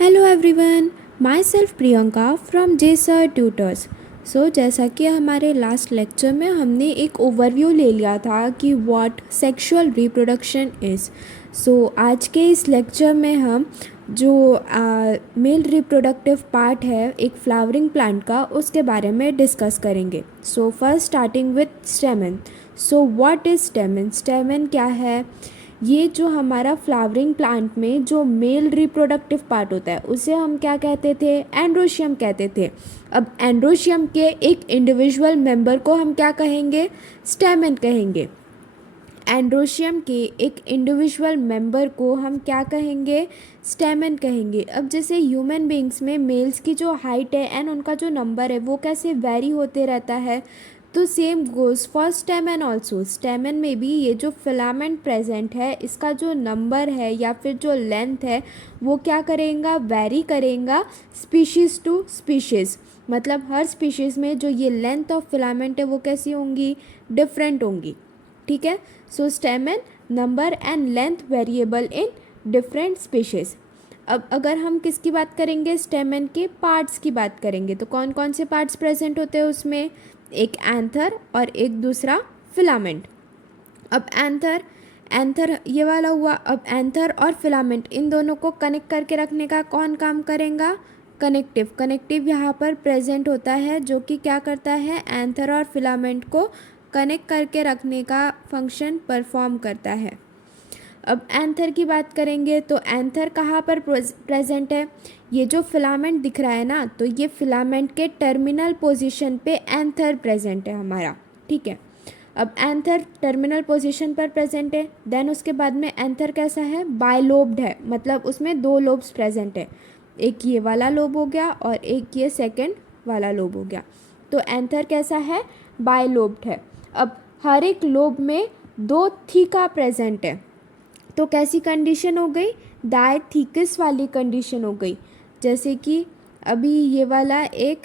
Hello everyone, myself Priyanka from Jesar tutors. जैसा कि हमारे लास्ट लेक्चर में हमने एक ओवरव्यू ले लिया था कि व्हाट सेक्सुअल रिप्रोडक्शन इज़। आज के इस लेक्चर में हम जो मेल रिप्रोडक्टिव पार्ट है एक फ्लावरिंग प्लांट का, उसके बारे में डिस्कस करेंगे। First starting with स्टेमन। What is स्टेमन? स्टेमन क्या है? ये जो हमारा फ्लावरिंग प्लांट में जो मेल रिप्रोडक्टिव पार्ट होता है उसे हम क्या कहते थे? एंड्रोशियम कहते थे। अब एंड्रोशियम के एक इंडिविजुअल मेंबर को हम क्या कहेंगे? स्टेमन कहेंगे। एंड्रोशियम के एक इंडिविजुअल मेंबर को हम क्या कहेंगे? स्टेमन कहेंगे। अब जैसे ह्यूमन बींग्स में मेल्स की जो हाइट है एंड उनका जो नंबर है वो कैसे वेरी होते रहता है, तो सेम गोज़ फॉर स्टेमन ऑल्सो। स्टेमन में भी ये जो फिलामेंट प्रेजेंट है इसका जो नंबर है या फिर जो लेंथ है वो क्या करेगा? वेरी करेगा स्पीशीज़ टू स्पीशीज़। मतलब हर स्पीशीज़ में जो ये लेंथ ऑफ फिलामेंट है वो कैसी होंगी? डिफरेंट होंगी। ठीक है। स्टेमन number and length variable in different species. अब अगर हम किसकी बात करेंगे? स्टेमन के पार्ट्स की बात करेंगे तो कौन कौन से पार्ट्स प्रेजेंट होते हैं उसमें? एक एंथर और एक दूसरा फिलामेंट। अब एंथर ये वाला हुआ। अब एंथर और फिलामेंट इन दोनों को कनेक्ट करके रखने का कौन काम करेगा? कनेक्टिव यहाँ पर प्रेजेंट होता है जो कि क्या करता है? एंथर और फिलामेंट को कनेक्ट करके रखने का फंक्शन परफॉर्म करता है। अब एंथर की बात करेंगे तो एंथर कहाँ पर प्रेजेंट है? ये जो फिलामेंट दिख रहा है ना, तो ये फिलामेंट के टर्मिनल पोजीशन पे एंथर प्रेजेंट है हमारा। ठीक है। अब एंथर टर्मिनल पोजीशन पर प्रेजेंट है। देन उसके बाद में एंथर कैसा है? बायलोब्ड है, मतलब उसमें दो लोब्स प्रेजेंट है। एक ये वाला लोब हो गया और एक ये सेकेंड वाला लोब हो गया। तो एंथर कैसा है? बायलोब्ड है। अब हर एक लोब में दो थीका प्रेजेंट है, तो कैसी कंडीशन हो गई? डायथीकस वाली कंडीशन हो गई। जैसे कि अभी ये वाला एक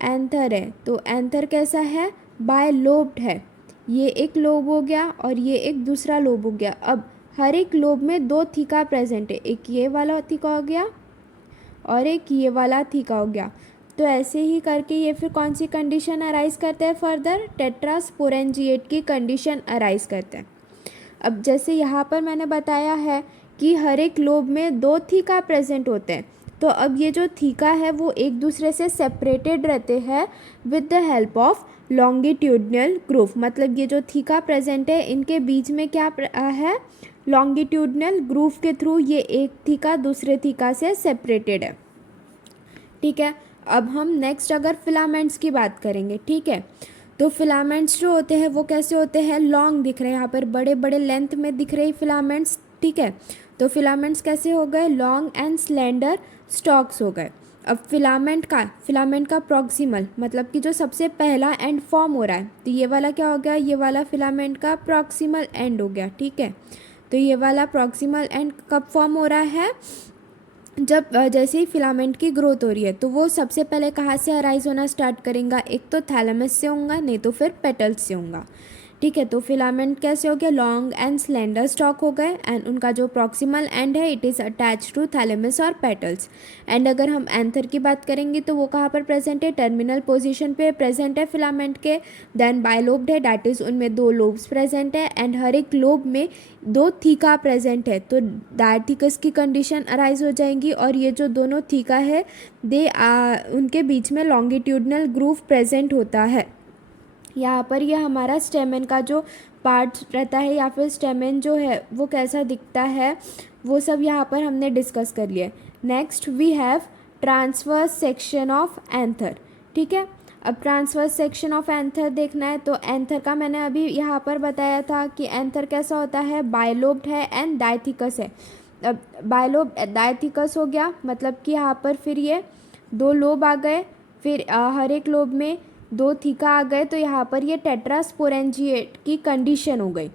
एंथर है तो एंथर कैसा है? बायलोब्ड है। ये एक लोब हो गया और ये एक दूसरा लोब हो गया। अब हर एक लोब में दो थीका प्रेजेंट है, एक ये वाला थीका हो गया और एक ये वाला थीका हो गया। तो ऐसे ही करके ये फिर कौन सी कंडीशन अराइज करते हैं? फर्दर टेट्रास्पोरेंजिएट की कंडीशन अराइज करते हैं। अब जैसे यहाँ पर मैंने बताया है कि हर एक लोब में दो थीका प्रेजेंट होते हैं, तो अब ये जो थीका है वो एक दूसरे से सेपरेटेड रहते हैं with the help of longitudinal groove. मतलब ये जो थीका प्रेजेंट है इनके बीच में क्या है? लॉन्गिट्यूडनल ग्रूव के थ्रू ये एक थीका दूसरे थीका से सेपरेटेड है। ठीक है। अब हम नेक्स्ट अगर फिलामेंट्स की बात करेंगे, ठीक है, तो फिलामेंट्स जो होते हैं वो कैसे होते हैं? लॉन्ग दिख रहे हैं, यहाँ पर बड़े बड़े लेंथ में दिख रहे हैं फिलामेंट्स। ठीक है। तो फिलामेंट्स कैसे हो गए? लॉन्ग एंड स्लेंडर स्टॉक्स हो गए। अब फिलामेंट का प्रॉक्सिमल मतलब कि जो सबसे पहला एंड फॉर्म हो रहा है, तो ये वाला क्या हो गया? ये वाला फिलामेंट का प्रॉक्सिमल एंड हो गया। ठीक है। तो ये वाला प्रॉक्सिमल एंड कब फॉर्म हो रहा है? जब जैसे ही फिलामेंट की ग्रोथ हो रही है, तो वो सबसे पहले कहाँ से अराइज होना स्टार्ट करेगा? एक तो थैलेमस से होगा, नहीं तो फिर पेटल्स से होगा। ठीक है। तो फिलामेंट कैसे हो गया? लॉन्ग एंड स्लेंडर स्टॉक हो गए एंड उनका जो प्रॉक्सिमल एंड है it is attach to thalamus और पेटल्स। एंड अगर हम एंथर की बात करेंगे तो वो कहाँ पर प्रेजेंट है? टर्मिनल पोजीशन पे प्रेजेंट है फिलामेंट के। देन बायलोब्ड है, डैट इज़ उनमें दो लोब्स प्रेजेंट है एंड हर एक लोब में दो थीका प्रेजेंट है, तो डायथीकस की कंडीशन अराइज हो जाएंगी। और ये जो दोनों थीका है उनके बीच में लॉन्गिट्यूडनल ग्रूव प्रेजेंट होता है। यहाँ पर यह हमारा स्टेमन का जो पार्ट रहता है या फिर स्टेमन जो है वो कैसा दिखता है वो सब यहाँ पर हमने डिस्कस कर लिया। Next we have transverse section of anther. ठीक है। अब ट्रांसवर्स सेक्शन ऑफ एंथर देखना है तो एंथर का मैंने अभी यहाँ पर बताया था कि एंथर कैसा होता है? बायलोब्ड है एंड डायथीकस है। अब बायलोब डायथीकस हो गया, मतलब कि यहाँ पर फिर ये दो लोब आ गए, फिर हर एक लोब में दो थीका आ गए, तो यहाँ पर ये टेट्रास्पोरेंजिएट की कंडीशन हो गई।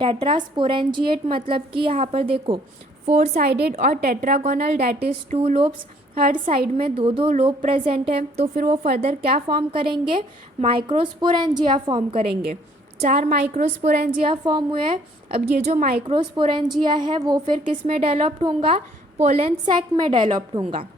टेट्रास्पोरेंजिएट मतलब कि यहाँ पर देखो फोर साइडेड और tetragonal, that is two lobes, her side में दो दो लोब प्रेजेंट है, तो फिर वो फर्दर क्या फॉर्म करेंगे? माइक्रोस्पोरेंजिया फॉर्म करेंगे। चार माइक्रोस्पोरेंजिया फॉर्म हुए हैं। अब ये जो माइक्रोस्पोरेंजिया है वो फिर किस में डेवलप्ड होगा? पोलन सैक में डेवलप्ड होगा।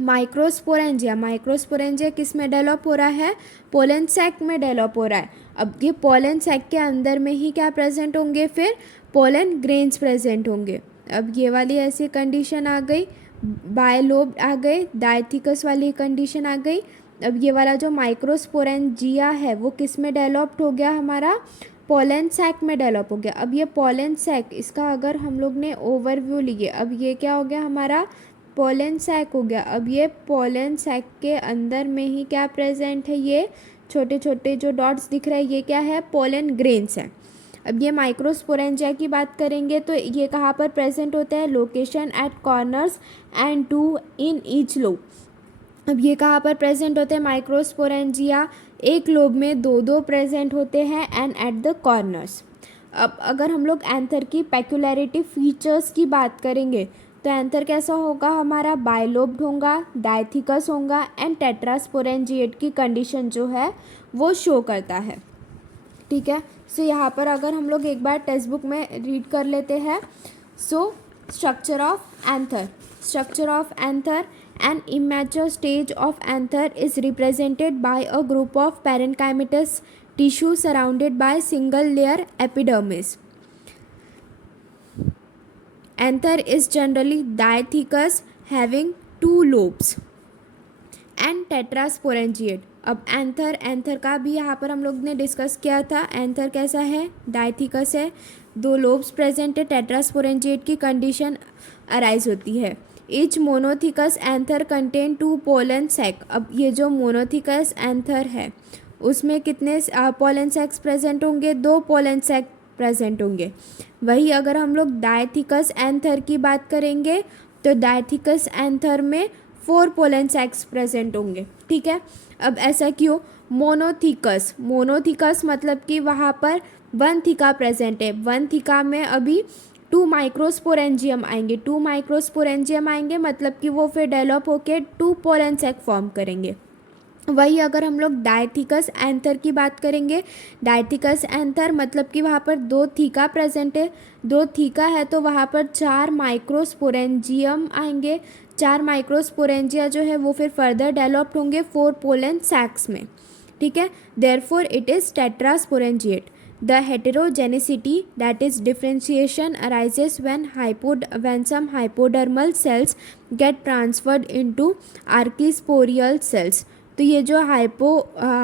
माइक्रोस्पोरेंजिया किस में डेवलप हो रहा है? पोलन सैक में डेवलप हो रहा है। अब ये पोलन सैक के अंदर में ही क्या प्रेजेंट होंगे? फिर पोलन ग्रेन्स प्रेजेंट होंगे। अब ये वाली ऐसी कंडीशन आ गई, बायलोब आ गए, डायथिकस वाली कंडीशन आ गई। अब ये वाला जो माइक्रोस्पोरेंजिया है वो किस में डेवलप्ड हो गया? हमारा पोलन सैक में डेवलप हो गया। अब ये पोलन सैक, इसका अगर हम लोग ने ओवरव्यू लिए, अब ये क्या हो गया? हमारा पोलन सैक हो गया। अब ये पोलन सैक के अंदर में ही क्या प्रेजेंट है? ये छोटे छोटे जो डॉट्स दिख रहे हैं ये क्या है? पोलन ग्रेन्स है। अब ये माइक्रोस्पोरेंजिया की बात करेंगे तो ये कहाँ पर प्रेजेंट होता है? Location eight corners and 2 in each lobe. अब ये कहाँ पर प्रेजेंट होते हैं? माइक्रोस्पोरेंजिया एक लोब में दो दो प्रेजेंट होते हैं एंड एट द कॉर्नर्स। अब अगर हम लोग एंथर की पेक्युलरिटी फीचर्स की बात करेंगे तो एंथर कैसा होगा? हमारा बायलोब्ड होगा, डायथिकस होगा एंड टेट्रास्पोरेंजिएट की कंडीशन जो है वो शो करता है। ठीक है, सो यहाँ पर अगर हम लोग एक बार टेक्स्ट बुक में रीड कर लेते हैं। So structure of anther an immature stage of anther is represented by a group of parenchymatous tissue surrounded by single layer epidermis. Anther is generally diathecous having 2 lobes and tetrasporangiate. अब anther का भी यहाँ पर हम लोग ने discuss किया था। एंथर कैसा है? डायथिकस है, 2 लोब्स प्रेजेंट है, टेट्रास्पोरेंजिएट की कंडीशन अराइज होती है। Each monothecous anther contain 2 pollen sac. अब ये जो मोनोथिकस एंथर है उसमें कितने पोलन सैक्स प्रेजेंट होंगे? 2 पोलन सैक प्रेजेंट होंगे। वही अगर हम लोग डायथिकस एंथर की बात करेंगे तो डायथिकस एंथर में 4 पोलन सैक्स प्रेजेंट होंगे। ठीक है, अब ऐसा क्यों? मोनोथिकस मतलब कि वहाँ पर 1 थीका प्रेजेंट है। 1 थीका में अभी 2 माइक्रोस्पोरेंजियम आएंगे। 2 माइक्रोस्पोरेंजियम आएंगे मतलब कि वो फिर डेवलप होके 2 पोलन सैक फॉर्म करेंगे। वही अगर हम लोग डायथिकस एंथर की बात करेंगे, डायथिकस एंथर मतलब कि वहाँ पर 2 थीका प्रेजेंट है। 2 थीका है तो वहाँ पर 4 माइक्रोस्पोरेंजियम आएंगे। 4 माइक्रोस्पोरेंजिया जो है वो फिर फर्दर डेवलप्ड होंगे 4 पोलन सैक्स में। ठीक है, therefore it is tetrasporangiate. The heterogeneity, that is differentiation, arises when some hypodermal cells get transferred into archisporial cells. तो ये जो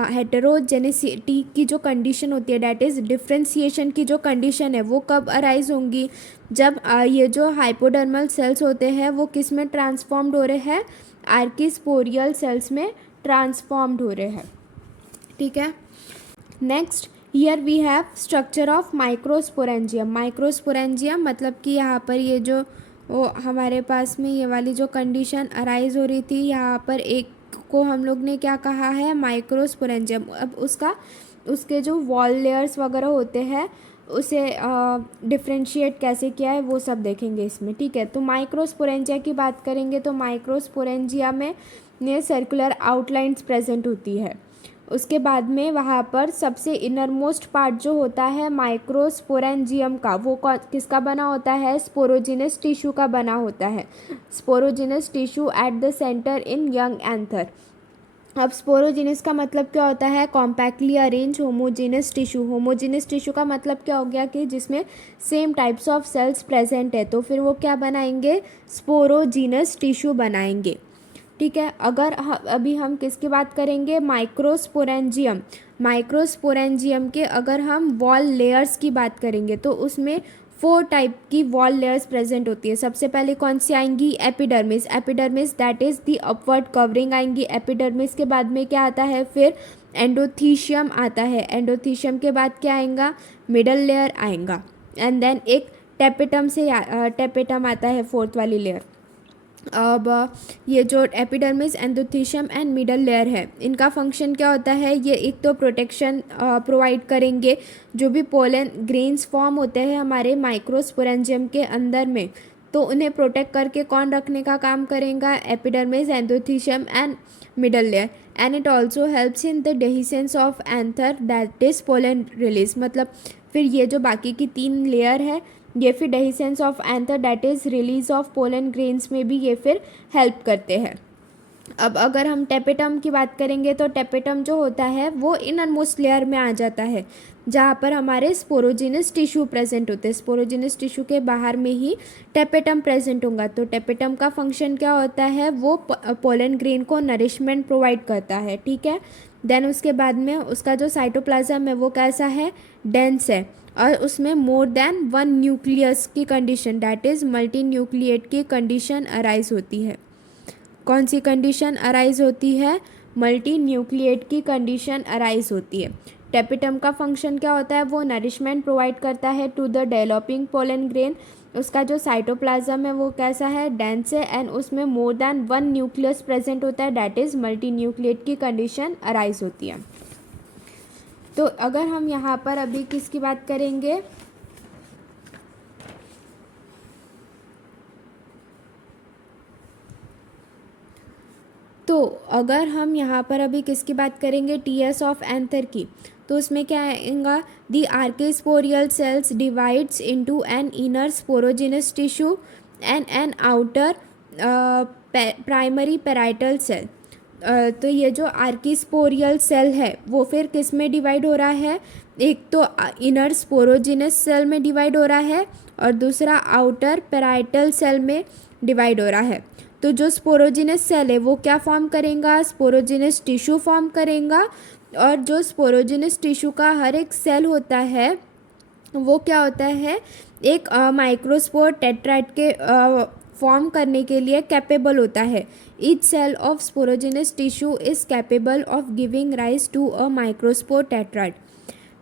हेटेरोजेनेसिटी की जो कंडीशन होती है, डैट इज़ डिफ्रेंशिएशन की जो कंडीशन है, वो कब अराइज होंगी? जब ये जो हाइपोडर्मल सेल्स होते हैं वो किस में ट्रांसफॉर्म्ड हो रहे हैं? आर्किस्पोरियल सेल्स में ट्रांसफॉर्म्ड हो रहे हैं। ठीक है, next here we have structure of microsporangium. Microsporangium मतलब कि यहाँ पर ये जो वो हमारे पास में ये वाली जो कंडीशन अराइज हो रही थी, यहाँ पर एक को हम लोग ने क्या कहा है? माइक्रोस्पोरेंजियम। अब उसके जो वॉल लेयर्स वगैरह होते हैं उसे डिफ्रेंशिएट कैसे किया है वो सब देखेंगे इसमें। ठीक है, तो माइक्रोस्पोरेंजिया की बात करेंगे तो माइक्रोस्पोरेंजिया में सर्कुलर आउटलाइंस प्रेजेंट होती है। उसके बाद में वहाँ पर सबसे इनरमोस्ट पार्ट जो होता है माइक्रोस्पोरेंजियम का, वो किसका बना होता है? स्पोरोजिनस टिश्यू का बना होता है। Sporogenous tissue at the centre in young anther. अब स्पोरोजिनस का मतलब क्या होता है? Compactly arrange homogeneous tissue. Homogeneous tissue का मतलब क्या हो गया? कि जिसमें same types of cells present है, तो फिर वो क्या बनाएंगे? स्पोरोजिनस टिश्यू बनाएंगे। ठीक है, अगर अभी हम किसकी बात करेंगे? माइक्रोस्पोरेंजियम। माइक्रोस्पोरेंजियम के अगर हम वॉल लेयर्स की बात करेंगे तो उसमें 4 टाइप की वॉल लेयर्स प्रेजेंट होती है। सबसे पहले कौन सी आएंगी? Epidermis. Epidermis that is the upward covering आएंगी। एपिडर्मिस के बाद में क्या आता है? फिर एंडोथीशियम आता है। एंडोथीशियम के बाद क्या आएगा? मिडल लेयर आएगा एंड देन एक टेपेटम आता है 4th वाली लेयर। अब ये जो epidermis, endothecium and middle layer है, इनका फंक्शन क्या होता है? ये एक तो प्रोटेक्शन प्रोवाइड करेंगे। जो भी पोलन ग्रेन्स फॉर्म होते हैं हमारे माइक्रोस्पोरेंजियम के अंदर में, तो उन्हें प्रोटेक्ट करके कौन रखने का काम करेगा? Epidermis, endothecium and middle layer. And it also helps in the dehiscence of anther that is pollen release. मतलब फिर ये जो बाकी की 3 लेयर है ये फिर dehiscence of anther that is release of pollen grains में भी ये फिर हेल्प करते हैं। अब अगर हम टेपेटम की बात करेंगे तो टेपेटम जो होता है वो इनरमोस्ट लेयर में आ जाता है, जहाँ पर हमारे स्पोरोजिनस टिश्यू प्रेजेंट होते हैं। स्पोरोजिनस टिश्यू के बाहर में ही टेपेटम प्रेजेंट होगा। तो टेपेटम का फंक्शन क्या होता है, वो पोलन ग्रेन को नरिशमेंट प्रोवाइड करता है, ठीक है। देन उसके बाद में उसका जो साइटोप्लाज्म है वो कैसा है, डेंस है, और उसमें मोर देन वन न्यूक्लियस की condition that is multi nucleate की कंडीशन अराइज होती है। कौन सी कंडीशन अराइज होती है, मल्टी न्यूक्लिएट की कंडीशन अराइज होती है। टेपिटम का फंक्शन क्या होता है, वो नरिशमेंट प्रोवाइड करता है to the developing pollen grain. उसका जो साइटोप्लाज्म है वो कैसा है, डेंस है, एंड उसमें more than one nucleus present होता है दैट इज़ मल्टी न्यूक्लिएट की कंडीशन अराइज होती है। तो अगर हम यहाँ पर अभी किसकी बात करेंगे, तो अगर हम यहाँ पर अभी किसकी बात करेंगे, टीएस ऑफ एंथर की, तो उसमें क्या आएगा, the archesporial cells divides into an inner sporogenous tissue and an outer primary parietal cell. तो ये जो आर्किस्पोरियल सेल है वो फिर किस में डिवाइड हो रहा है, एक तो इनर स्पोरोजिनस सेल में डिवाइड हो रहा है और दूसरा आउटर पेराइटल सेल में डिवाइड हो रहा है। तो जो स्पोरोजिनस सेल है वो क्या फॉर्म करेगा, स्पोरोजिनस टिश्यू फॉर्म करेगा, और जो स्पोरोजिनस टिश्यू का हर एक सेल होता है वो क्या होता है, एक माइक्रोस्पोर टेट्राइड के फॉर्म करने के लिए कैपेबल होता है। Each cell of sporogenous tissue is capable of giving rise to a microspore tetrad.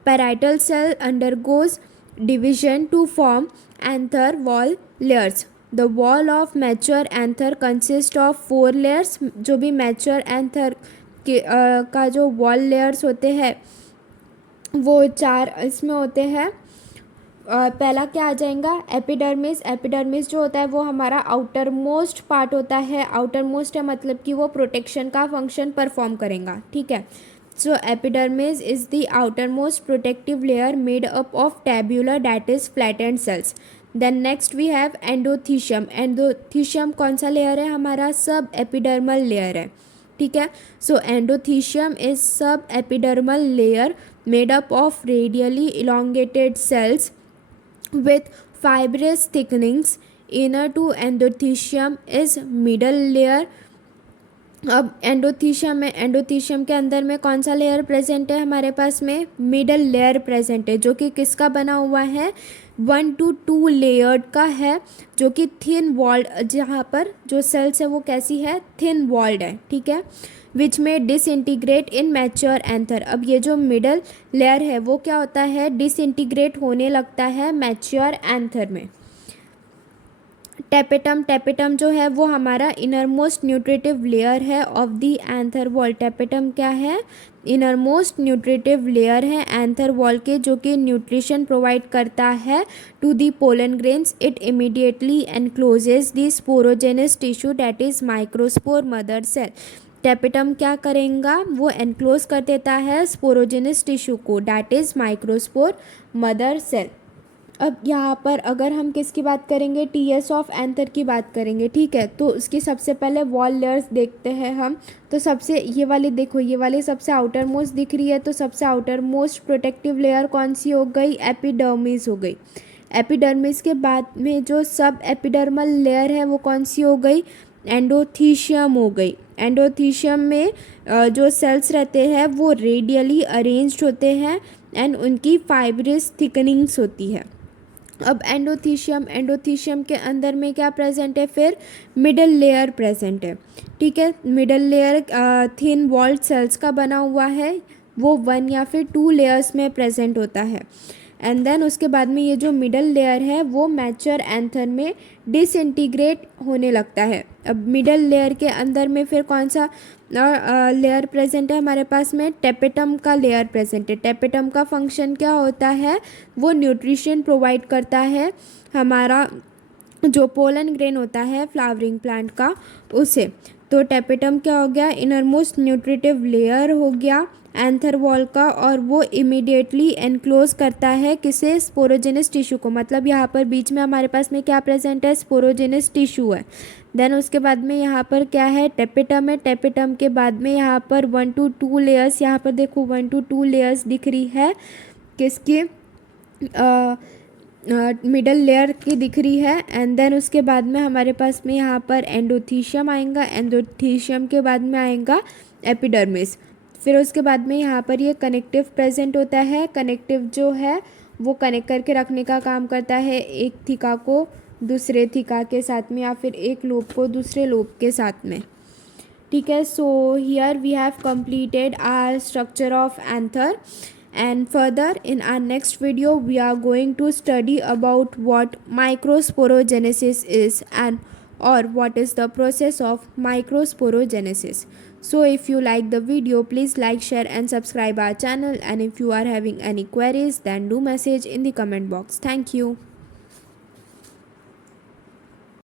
Parietal cell undergoes division to form anther wall layers. The wall of mature anther consist of 4 layers. जो भी mature anther के का जो wall layers होते हैं वो 4 इसमें होते हैं। पहला क्या आ जाएगा, एपिडर्मिस। एपिडर्मिस जो होता है वो हमारा आउटर मोस्ट पार्ट होता है। आउटर मोस्ट है मतलब कि वो प्रोटेक्शन का फंक्शन परफॉर्म करेगा, ठीक है। So epidermis is the outermost protective layer made up of tabular that is flattened cells. Then next we have endothecium. Endothecium कौन सा लेयर है हमारा, सब एपिडर्मल लेयर है, ठीक है। So endothecium is sub epidermal layer made up of radially elongated cells with fibrous thickenings. Inner to endothelium is middle layer. अब endothecium है, एंडोथीशियम के अंदर में कौन सा लेयर प्रेजेंट है हमारे पास में, मिडल लेयर प्रेजेंट है, जो कि किसका बना हुआ है, 1 to 2 लेयर्ड का है, जो कि थिन वॉल्ड, जहाँ पर जो सेल्स है वो कैसी है, थिन वॉल्ड है, ठीक है, विच में डिसइंटीग्रेट इन मैच्योर एंथर। अब ये जो मिडल लेयर है वो क्या होता है, डिसइंटीग्रेट होने लगता है मैच्योर एंथर में। टेपेटम जो है वो हमारा इनर मोस्ट न्यूट्रिटिव लेयर है of the anther wall. Tapetum क्या है, इनर मोस्ट न्यूट्रिटिव लेयर है एंथर वॉल के, जो कि न्यूट्रिशन प्रोवाइड करता है to the pollen grains. It immediately encloses the sporogenous tissue that is microspore mother cell. Tapetum क्या करेगा, वो एनक्लोज कर देता है स्पोरोजेनस टिश्यू को that is microspore mother cell. अब यहाँ पर अगर हम किसकी बात करेंगे, टीएस ऑफ एंथर की बात करेंगे, ठीक है। तो उसकी सबसे पहले वॉल लेयर्स देखते हैं हम। तो सबसे ये वाली देखो, ये वाली सबसे आउटर मोस्ट दिख रही है, तो सबसे आउटर मोस्ट प्रोटेक्टिव लेयर कौन सी हो गई, एपिडर्मिस हो गई। एपिडर्मिस के बाद में जो सब एपिडर्मल लेयर है वो कौन सी हो गई, एंडोथीशियम हो गई। एंडोथीशियम में जो सेल्स रहते हैं वो रेडियली अरेंज्ड होते हैं एंड उनकी फाइब्रस थिकनिंग्स होती है। अब एंडोथीशियम के अंदर में क्या प्रेजेंट है, फिर मिडल लेयर प्रेजेंट है, ठीक है। Middle layer thin walled cells का बना हुआ है, वो 1 या फिर 2 लेयर्स में प्रेजेंट होता है। एंड देन उसके बाद में ये जो मिडल लेयर है वो मैच्योर एंथर में डिसइंटीग्रेट होने लगता है। अब मिडल लेयर के अंदर में फिर कौन सा लेयर प्रेजेंट है हमारे पास में, टेपेटम का लेयर प्रेजेंट है। टेपेटम का फंक्शन क्या होता है, वो न्यूट्रिशन प्रोवाइड करता है हमारा जो पोलन ग्रेन होता है फ्लावरिंग प्लांट का उसे। तो टेपिटम क्या हो गया, इनरमोस्ट न्यूट्रिटिव लेयर हो गया एंथर वॉल का, और वो इमीडिएटली एनक्लोज करता है किसे, स्पोरोजेनस टिश्यू को। मतलब यहाँ पर बीच में हमारे पास में क्या प्रेजेंट है, स्पोरोजेनस टिश्यू है। देन उसके बाद में यहाँ पर क्या है, टेपिटम है। टेपिटम के बाद में यहाँ पर 1 to 2 लेयर्स, यहाँ पर देखो 1 to 2 लेयर्स दिख रही है किसकी, मिडल लेयर की दिख रही है। एंड देन उसके बाद में हमारे पास में यहाँ पर एंडोथीशियम आएगा। एंडोथीशियम के बाद में आएगा एपिडर्मिस। फिर उसके बाद में यहाँ पर ये कनेक्टिव प्रेजेंट होता है। कनेक्टिव जो है वो कनेक्ट करके रखने का काम करता है, एक थीका को दूसरे थीका के साथ में, या फिर एक लोब को दूसरे लोब के साथ में। ठीक है, so here we have completed our structure of anther, and further in our next video we are going to study about what microsporogenesis is, and or what is the process of microsporogenesis. So if you like the video, please like, share and subscribe our channel, and if you are having any queries, then do message in the comment box. Thank you.